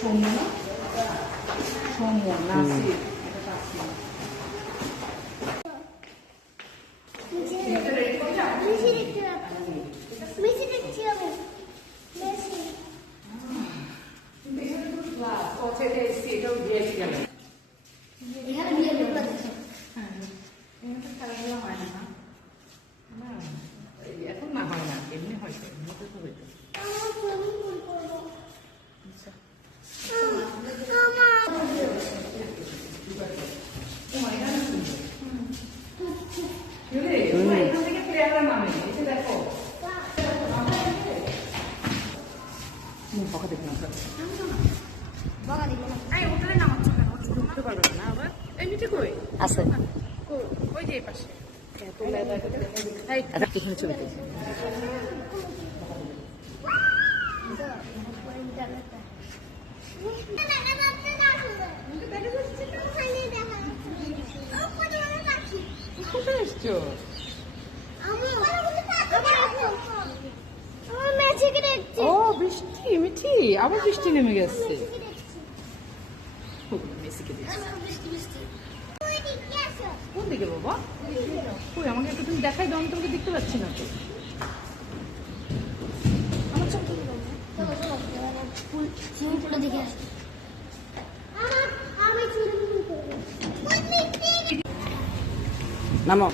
সৌম্য না, সৌম্য নাসির। এখন না হয় না, এমনি হয়তো এমনিতে তো হইতো। এখান থেকে প্লেয়াররা নামে, এসে দেখো বকা দেখলাম ঢুকতে পারবে না আবার এমনিতে কই আছে ওই যে পাশে এখানে ছবি কোথায় এসছো? ও বৃষ্টি মিঠি, আবার বৃষ্টি নেমে গেছে। কোন দিকে বাবা? কই আমাকে একটু তুমি দেখাই দাও, আমি তোমাকে দেখতে পাচ্ছি না তো। নামো